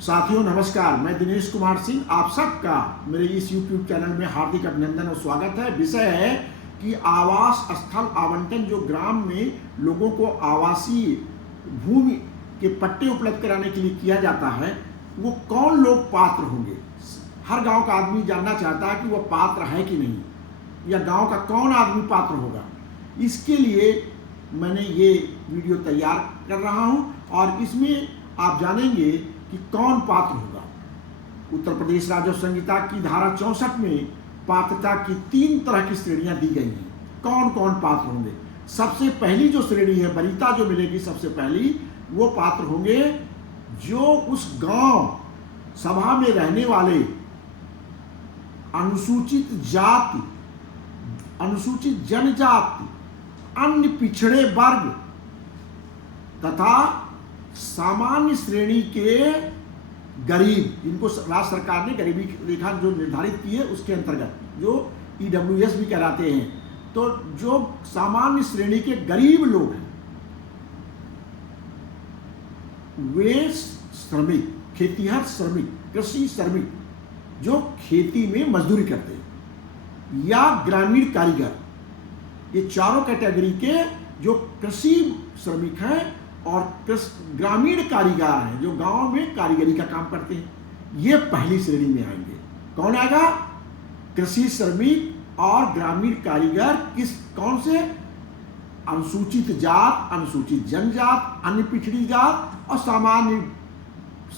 साथियों नमस्कार, मैं दिनेश कुमार सिंह आप सबका मेरे इस YouTube चैनल में हार्दिक अभिनंदन और स्वागत है। विषय है कि आवास स्थल आवंटन जो ग्राम में लोगों को आवासीय भूमि के पट्टे उपलब्ध कराने के लिए किया जाता है, वो कौन लोग पात्र होंगे। हर गांव का आदमी जानना चाहता है कि वह पात्र है कि नहीं, या गांव का कौन आदमी पात्र होगा। इसके लिए मैंने ये वीडियो तैयार कर रहा हूं और इसमें आप जानेंगे कि कौन पात्र होगा। उत्तर प्रदेश राजस्व संहिता की धारा 64 में पात्रता की 3 तरह की श्रेणियां दी गई हैं। कौन कौन पात्र होंगे। सबसे पहली जो श्रेणी है, वरीयता जो मिलेगी सबसे पहली, वो पात्र होंगे जो उस गांव सभा में रहने वाले अनुसूचित जाति, अनुसूचित जनजाति, अन्य पिछड़े वर्ग तथा सामान्य श्रेणी के गरीब, जिनको राज्य सरकार ने गरीबी रेखा जो निर्धारित की है उसके अंतर्गत, जो EWS भी कहलाते हैं। तो जो सामान्य श्रेणी के गरीब लोग हैं, वे श्रमिक, खेतीहर श्रमिक, कृषि श्रमिक जो खेती में मजदूरी करते हैं, या ग्रामीण कारीगर, ये चारों कैटेगरी के जो कृषि श्रमिक हैं और ग्रामीण कारीगर हैं जो गांव में कारीगरी का काम करते हैं, ये पहली श्रेणी में आएंगे। कौन आएगा? कृषि श्रमिक और ग्रामीण कारीगर। कौन से? अनुसूचित जात, अनुसूचित जनजात, अन्य पिछड़ी जात और सामान्य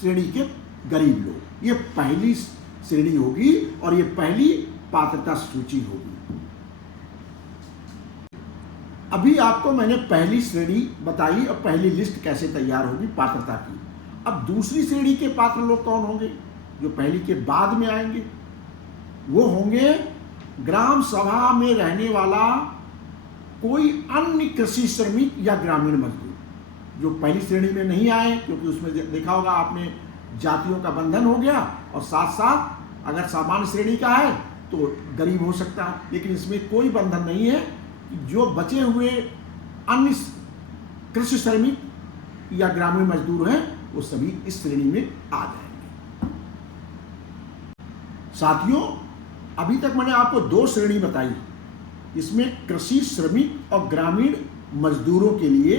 श्रेणी के गरीब लोग। ये पहली श्रेणी होगी और ये पहली पात्रता सूची होगी। अभी आपको मैंने पहली श्रेणी बताई और पहली लिस्ट कैसे तैयार होगी पात्रता की। अब दूसरी श्रेणी के पात्र लोग कौन होंगे, जो पहली के बाद में आएंगे। वो होंगे ग्राम सभा में रहने वाला कोई अन्य कृषि श्रमिक या ग्रामीण मजदूर, जो पहली श्रेणी में नहीं आए, क्योंकि उसमें देखा होगा आपने जातियों का बंधन हो गया, और साथ साथ अगर सामान्य श्रेणी का है तो गरीब हो सकता है। लेकिन इसमें कोई बंधन नहीं है। जो बचे हुए अन्य कृषि श्रमिक या ग्रामीण मजदूर हैं वो सभी इस श्रेणी में आ जाएंगे। साथियों, अभी तक मैंने आपको 2 श्रेणी बताई। इसमें कृषि श्रमिक और ग्रामीण मजदूरों के लिए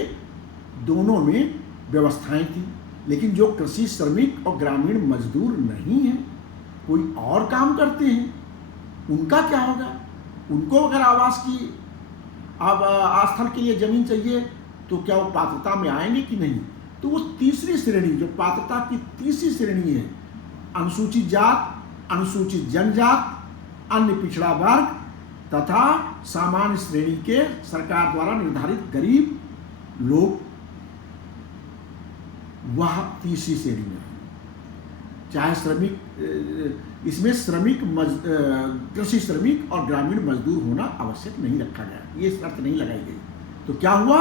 दोनों में व्यवस्थाएं थी। लेकिन जो कृषि श्रमिक और ग्रामीण मजदूर नहीं हैं, कोई और काम करते हैं, उनका क्या होगा? उनको अगर आवास की स्थल के लिए जमीन चाहिए तो क्या वो पात्रता में आएंगे कि नहीं? तो वो तीसरी श्रेणी, जो पात्रता की तीसरी श्रेणी है, अनुसूचित जात, अनुसूचित जनजात, अन्य पिछड़ा वर्ग तथा सामान्य श्रेणी के सरकार द्वारा निर्धारित गरीब लोग, वह तीसरी श्रेणी में है। चाहे श्रमिक, इसमें श्रमिक कृषि श्रमिक और ग्रामीण मजदूर होना आवश्यक नहीं रखा गया, ये शर्त नहीं लगाई गई। तो क्या हुआ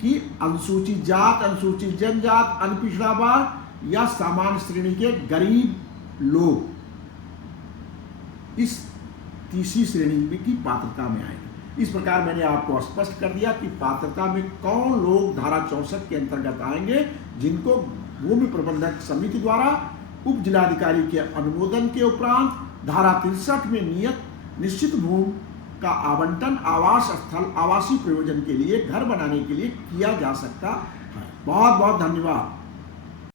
कि अनुसूचित जात, अनुसूचित जनजात, अन्य पिछड़ा वर्ग या सामान्य श्रेणी के गरीब लोग इस तीसरी श्रेणी की पात्रता में आएंगे। इस प्रकार मैंने आपको स्पष्ट कर दिया कि पात्रता में कौन लोग धारा 64 के अंतर्गत आएंगे, जिनको भूमि प्रबंधक समिति द्वारा उप जिलाधिकारी के अनुमोदन के उपरांत धारा 63 में निश्चित भूमि का आवंटन आवास स्थल, आवासीय प्रयोजन के लिए, घर बनाने के लिए किया जा सकता है। बहुत बहुत धन्यवाद।